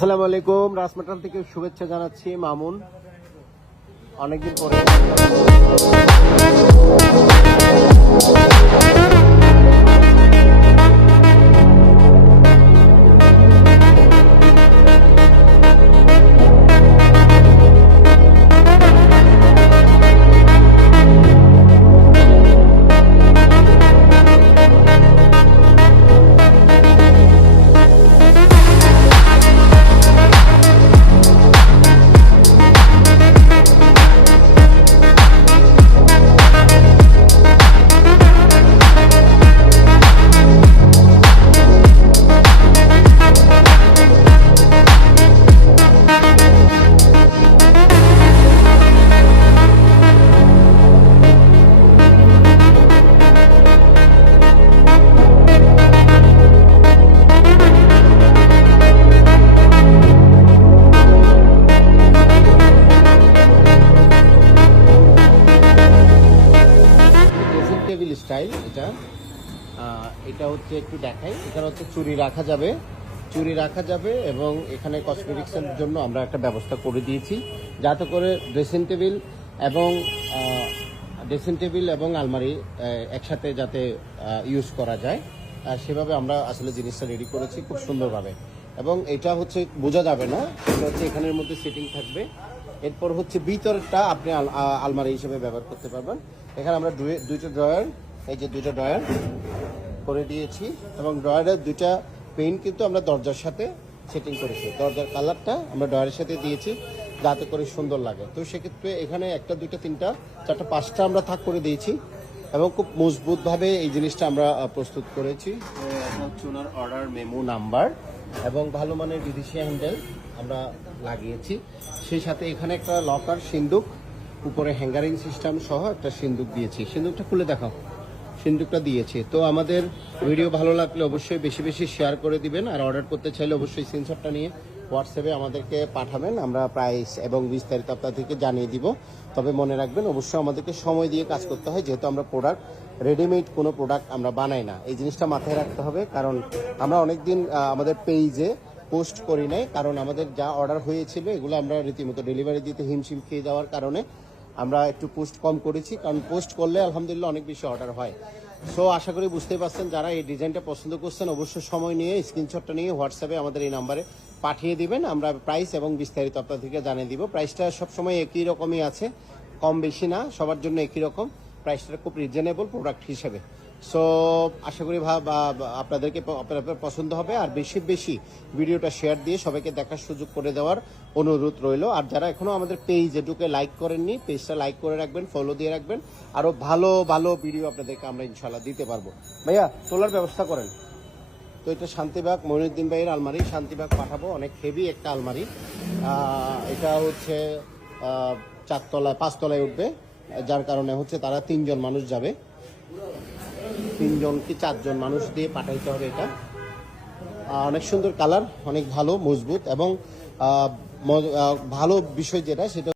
আসসালামু আলাইকুম, রাসমেটাল থেকে শুভেচ্ছা জানাচ্ছি মামুন। অনেকদিন পরে টেবিল স্টাইল এটা হচ্ছে একটু দেখাই। এখানে হচ্ছে চুরি রাখা যাবে এবং এখানে কসমেটিক্সের জন্য আমরা একটা ব্যবস্থা করে দিয়েছি, যাতে করে ড্রেসিং টেবিল এবং আলমারি একসাথে যাতে ইউজ করা যায়, সেভাবে আমরা আসলে জিনিসটা রেডি করেছি খুব সুন্দরভাবে। এবং এটা হচ্ছে বোঝা যাবে না, এটা হচ্ছে এখানের মধ্যে সেটিং থাকবে। এরপর হচ্ছে ভিতরটা আপনি আলমারি হিসেবে ব্যবহার করতে পারবেন। এখানে আমরা দুইটা ড্রয়ার, এই যে দুইটা ড্রয়ার করে দিয়েছি এবং ড্রয়ারের দুইটা পেইন কিন্তু আমরা দরজার সাথে সেটিং করেছি। দরজার কালারটা আমরা ড্রয়ারের সাথে দিয়েছি যাতে করে সুন্দর লাগে। তো সেক্ষেত্রে এখানে একটা, দুইটা, তিনটা, চারটা, পাঁচটা আমরা থাক করে দিয়েছি এবং খুব মজবুতভাবে এই জিনিসটা আমরা প্রস্তুত করেছি। এটা হচ্ছে ওনার অর্ডার মেমো নাম্বার এবং ভালো মানের বিদেশি হ্যান্ডেল আমরা লাগিয়েছি। সেই সাথে এখানে একটা লকার সিন্দুক, উপরে হ্যাঙ্গারিং সিস্টেম সহ একটা সিন্দুক দিয়েছি। সিন্দুকটা খুলে দেখাও। সিন্দুকটা দিয়েছি। তো আমাদের ভিডিও ভালো লাগলে অবশ্যই বেশি বেশি শেয়ার করে দিবেন, আর অর্ডার করতে চাইলে অবশ্যই স্ক্রিনশটটা নিয়ে হোয়াটসঅ্যাপে আমাদেরকে পাঠাবেন। আমরা প্রাইস এবং বিস্তারিত আপনাদেরকে জানিয়ে দিব। তবে মনে রাখবেন, অবশ্যই আমাদেরকে সময় দিয়ে কাজ করতে হয়, যেহেতু আমরা রেডিমেড কোনো প্রোডাক্ট আমরা বানাই না। এই জিনিসটা মাথায় রাখতে হবে, কারণ আমরা অনেকদিন আমাদের পেজে পোস্ট করি নাই, কারণ আমাদের যা অর্ডার হয়েছিল এগুলো আমরা রীতিমতো ডেলিভারি দিতে হিমশিম খেয়ে যাওয়ার কারণে আমরা একটু পোস্ট কম করেছি, কারণ পোস্ট করলে আলহামদুলিল্লাহ অনেক বেশি অর্ডার হয়। সো আশা করি বুঝতেই পারছেন, যারা এই ডিজাইনটা পছন্দ করছেন অবশ্যই সময় নিয়ে স্ক্রিনশটটা নিয়ে হোয়াটসঅ্যাপে আমাদের এই নাম্বারে পাঠিয়ে দিবেন। আমরা প্রাইস এবং বিস্তারিত আপনাদেরকে জানিয়ে দিব। প্রাইসটা সবসময় একই রকমই আছে, কম বেশি না, সবার জন্য একই রকম। প্রাইসটা খুব রিজনেবল প্রোডাক্ট হিসেবে। সো আশা করি আপনাদেরকে পছন্দ হবে। আর বেশি বেশি ভিডিওটা শেয়ার দিয়ে সবাইকে দেখার সুযোগ করে দেওয়ার অনুরোধ রইল। আর যারা এখনো আমাদের পেজে ঢুকে লাইক করেননি, পেজটা লাইক করে রাখবেন, ফলো দিয়ে রাখবেন। আরো ভালো ভালো ভিডিও আপনাদেরকে আমরা ইনশাল্লাহ দিতে পারবো। ভাইয়া তোলার ব্যবস্থা করেন। তো এটা শান্তিবাগ, মইনুদ্দিন ভাইয়ের আলমারি, শান্তিবাগ পাঠাবো। অনেক হেভি একটা আলমারি। এটা হচ্ছে 5 তলায় উঠবে, যার কারণে হচ্ছে তারা 3জন মানুষ যাবে, 3জন কি 4জন মানুষ দিয়ে পাঠাইতে হবে। এটা অনেক সুন্দর কালার, অনেক ভালো, মজবুত এবং ভালো বিষয় যেটা সেটা